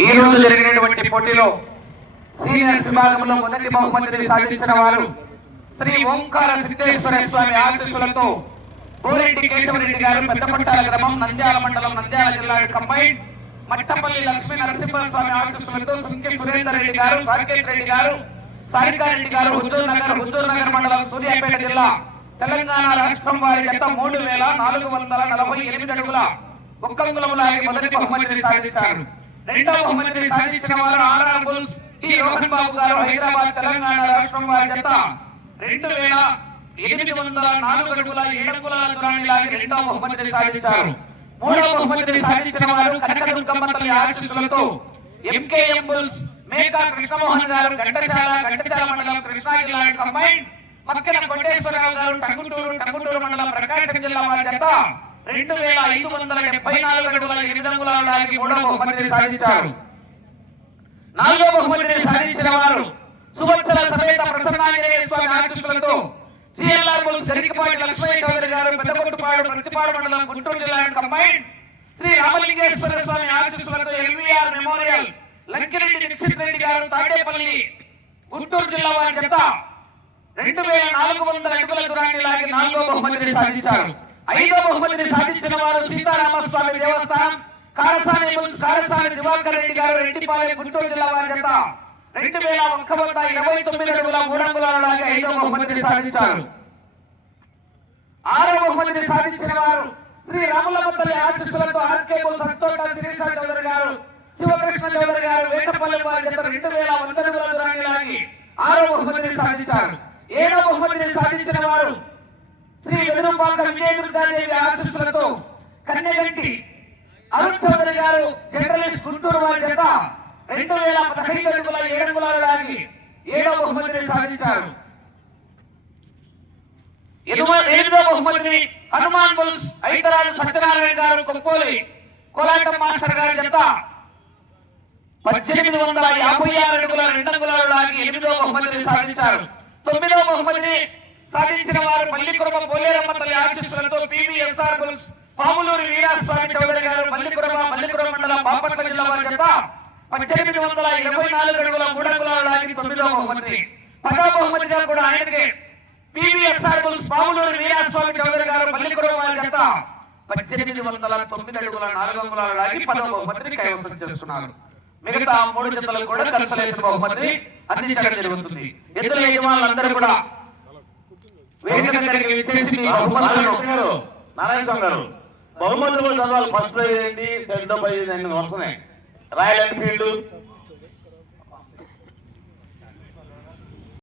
ఈ రోజు జరిగినటువంటి పోటీలో సీనియర్స్ విభాగంలో మొదటి బహుమతిని సాధించిన వారు శ్రీ ఓంకార సిద్ధేశ్వర స్వామి ఆశీస్సులతో కోరెడ్డి కేశవరెడ్డి గారు పెద్దపట్టాల గ్రామం నంద్యాల మండలం నంద్యాల జిల్లా కంబైన్ మట్టపల్లి లక్ష్మీ నరసింహ స్వామి ఆశీస్సులతో సుంకి సురేందర్ రెడ్డి గారు సాకేత్ రెడ్డి గారు సారికారెడ్డి గారు హుజూర్ నగర్ హుజూర్ నగర్ మండలం సూర్యాపేట జిల్లా తెలంగాణ రాష్ట్రం వారి జత మూడు వేల నాలుగు వందల నలభై ఎనిమిది అడుగుల ఒక్కంగులము మొదటి బహుమతిని సాధించారు. రెండవ బహుమతిని సాధించిన వారు RR bulls T Rohan Babu garu Hyderabad Telangana రాష్ట్రం వారి జత. రెండు వేల ఎనిమిది వందల నాలుగు అడుగుల ఏడుగుల దూరాన్ని లాగి రెండవ బహుమతిని సాధించారు. మూడవ బహుమతిని సాధించిన వారు కనకదుర్గమ్మ తల్లి ఆశీస్సులతో ఎంకేఎం బుల్స్ మేకా కృష్ణమోహన్ గారు ఘంటసాల ఘంటసాల మండలం కృష్ణా జిల్లా కంబైన్ పక్కన కొండేశ్వరరావు గారు టంగుటూరు టంగుటూరు మండలం ప్రకాశం జిల్లా వారి చేత రెండు వేల ఐదు వందల డెబ్బై నాలుగు అడుగుల ఎనిమిది అంగుళాలకి మూడవ బహుమతిని సాధించారు. నాలుగవ బహుమతిని సాధించిన వారు సువత్సల సమేత ప్రసన్నాంజనేయ స్వామి ఆశీస్సులతో సిఎల్ఆర్ బుల్ సరికపాటి లక్ష్మీ చౌదరి గారు పెద్దకొట్టుపాడు ప్రతిపాడు మండలం గుంటూరు జిల్లా కంబైన్ శ్రీ రామలింగేశ్వర స్వామి ఆశీస్సులతో ఎల్వీఆర్ మెమోరియల్ లంకిరెడ్డి నిక్షిత్ రెడ్డి గారు తాడేపల్లి గుంటూరు జిల్లా వారి చేత రెండు వేల నాలుగు వందల అడుగుల దూరాన్ని లాగి నాలుగో బహుమతిని సాధించారు. ఐదో బహుమతిని సాధించిన వారు సీతారామస్వామి దేవస్థానం కారసాని కారసాని దివాకర్ రెడ్డి గారు రెడ్డిపాలెం గుంటూరు జిల్లా వారి చేత రెండు వేల ఒక్క వంద ఇరవై తొమ్మిది అడుగుల మూడు అంగుళాల లాగి ఐదో బహుమతిని సాధించారు. ఆరో బహుమతిని సాధించిన వారు శ్రీ రాములమతల్లి ఆశీస్సులతో ఆర్కేబుల్ సంతోట శిరీష చౌదరి గారు శివకృష్ణ చౌదరి గారు వేటపల్లి వారి చేత రెండు వేల వంద అడుగుల దూరాన్ని లాగి ఆరో బహుమతిని సాధించారు. ఏడో బహుమతిని సాధించిన వారు శ్రీ వెదురుపాక విజయదుర్గాదేవి ఆశీస్సులతో కన్నెగంటి అరుణ్ చౌదరి గారు జర్నలిస్ట్ గుంటూరు వారి చేత రెండు వేల పదహైదు అడుగుల ఏడు అంగుళాల ఏడో బహుమతిని సాధించారు. ఎనిమిదో బహుమతిని హనుమాన్ బుల్స్ ఐదరాజు సత్యనారాయణ గారు కొక్కోలి కోలాట మాస్టర్ గారి చేత పద్దెనిమిది వందల యాభై ఆరు అడుగుల రెండు అంగుళాలు లాగి ఎనిమిదో బహుమతిని సాధించారు. తొమ్మిదో బహుమతిని సాధించిన వారు మల్లికురమ పోలేరమ్మ తల్లి ఆశీస్సులతో పివిఎస్ఆర్ బుల్స్ పాములూరి వీరాస్వామి చౌదరి గారు మల్లికురమ మల్లికురమ మండలం బాపట్ల జిల్లా వారి చేత పద్దెనిమిది వందల ఇరవై నాలుగు అడుగుల మూడు అంగుళాలు లాగి తొమ్మిదో బహుమతి. పదో బహుమతిగా కూడా ఆయనకే పివిఎస్ఆర్ బుల్స్ పాములూరి వీరాస్వామి చౌదరి గారు మల్లికురమ వారి చేత పద్దెనిమిది వందల తొమ్మిది అడుగుల నాలుగు అంగుళాలు లాగి పదో బహుమతిని కైవసం చేస్తున్నారు. మిగతా మూడు జతలు కూడా కలిసి బహుమతిని అందించడం జరుగుతుంది. ఇద్దరు యజమానులందరూ కూడా వేదిక దగ్గరికి విచ్చేసి మీ బహుమతులను గారు నారాయణ గారు. బహుమతులు చదవాలి. ఫస్ట్ ప్రైజ్ ఏంటి సెకండ్ ప్రైజ్ వస్తున్నాయి. Royal Enfield